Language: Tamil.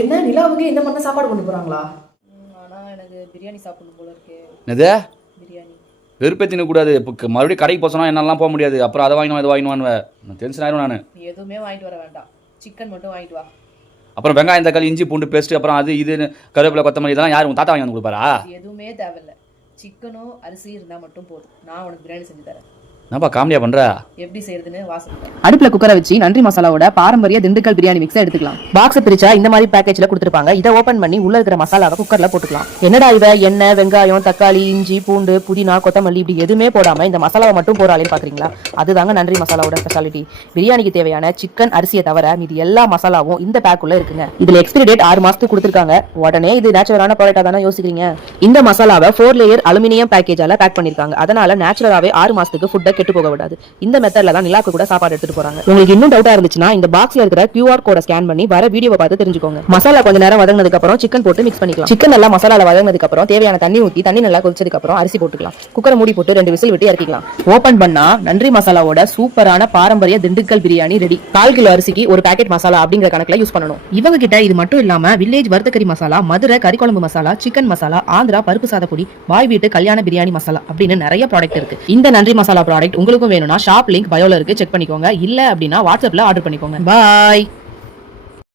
என்ன நிலாவுக்கு இந்த மாதிரி சாப்பாடு கொண்டு போறாங்களா? ஆனா எனக்கு பிரியாணி சாப்பிடணும் போல இருக்கு. என்னது பிரியாணி வெறுப்பேத்தின கூடாது. இப்போ மறுபடியும் கடைக்கு போக சொன்னா என்னாலாம் போக முடியாது. அப்புறம் அதை வாங்கினோம் இதை வாங்கினோன்னு நான் டென்ஷன் ஆயிரும். நான் நீ எதுவுமே வாங்கிட்டு வர வேண்டாம், சிக்கன் மட்டும் வாங்கிட்டு வா. அப்புறம் வெங்காயம் தக்காளி இஞ்சி பூண்டு பேஸ்ட் அப்புறம் அது இதுன்னு கருவேப்பிலை கொத்தமல்லி இதெல்லாம் யார் உங்க தாத்தா வாங்கி வந்து கொடுப்பாரா? எதுவுமே தேவையில்ல, சிக்கனும் அரிசி இருந்தா மட்டும் போதும். நான் உனக்கு பிரியாணி செஞ்சு தரேன். என்னப்பா காமெடியா பண்ற? எப்படி செய்யறதுன்னு வாசல் அடுப்புல குக்கரை வச்சு நன்றி மசாலாவோட பாரம்பரிய திண்டுக்கல் பிரியாணி மிக்ஸ் எடுத்துக்கலாம். பாக்ஸ் பிரிச்சா இந்த மாதிரி பேக்கேஜ்ல கொடுத்துருப்பாங்க. இதை ஓபன் பண்ணி உள்ள இருக்கிற மசாலாவை குக்கர்ல போட்டுக்கலாம். என்னடா இவ எண்ணெய் வெங்காயம் தக்காளி இஞ்சி பூண்டு புதினா கொத்தமல்லி இப்படி எதுவுமே போடாம இந்த மசாலாவை மட்டும் போறாளேன்னு பாக்குறீங்களா? அதுதாங்க நன்றி மசாலாவோட ஸ்பெஷாலிட்டி. பிரியாணிக்கு தேவையான சிக்கன் அரிசியை தவிர மீதி எல்லா மசாலாவும் இந்த பேக்குள்ள இருக்குங்க. இதுல எக்ஸ்பிரி டேட் 6 மாசத்துக்கு கொடுத்துருக்காங்க. உடனே இது நேச்சுரலான ப்ராடக்டா தானே யோசிக்கிறீங்க? இந்த மசாலாவை 4 லேயர் அலுமினியம் பேக்கேஜால பேக் பண்ணிருக்காங்க. அதனால நேச்சுரலாவே 6 மாசத்துக்கு ஃபுட்டை கெட்டு போக விடாது. இந்த மெத்தட்ல தான் நிலாக்கு கூட சாப்பாடு எடுத்துட்டு போறாங்க. உங்களுக்கு இன்னும் டவுட்டா இருந்துச்சுன்னா இந்த பாக்ஸ்ல இருக்கிற QR கோட ஸ்கேன் பண்ணி வர வீடியோவை பார்த்து தெரிஞ்சுக்கோங்க. மசாலா கொஞ்ச நேரம் வதங்கினதுக்கு அப்புறம் சிக்கன் போட்டு மிக்ஸ் பண்ணிக்கலாம். சிக்கன் நல்லா மசாலால வதங்கினதுக்கு அப்புறம் தேவையான தண்ணி ஊத்தி தண்ணி நல்லா கொதிச்சதுக்கு அப்புறம் அரிசி போட்டுக்கலாம். குக்கரை மூடி போட்டு 2 விசில் விட்டு இறக்கிக்கலாம். ஓபன் பண்ணா நன்றி மசாலாவோட சூப்பரான பாரம்பரிய திண்டுக்கல் பிரியாணி ரெடி. 1/4 கிலோ அரிசிக்கு ஒரு பாக்கெட் மசாலா அப்படிங்கிற கணக்குல யூஸ் பண்ணணும். இவங்க கிட்ட இது மட்டும் இல்லாம வில்லேஜ் வறுத்தக்கறி மசாலா, மதுரை கறிக்குழம்பு மசாலா, சிக்கன் மசாலா, ஆந்திரா பருப்பு சாத பொடி, பாய் வீட்டு கல்யாண பிரியாணி மசாலா அப்படின்னு நிறைய ப்ராடக்ட் இருக்கு. இந்த நன்றி மசாலா ப்ராடக்ட் உங்களுக்கும் வேணும்னா ஷாப் லிங்க் பயோல இருக்கு, செக் பண்ணிக்கோங்க. இல்ல அப்படின்னா வாட்ஸ்அப்ல ஆர்டர் பண்ணிக்கோங்க. பாய்.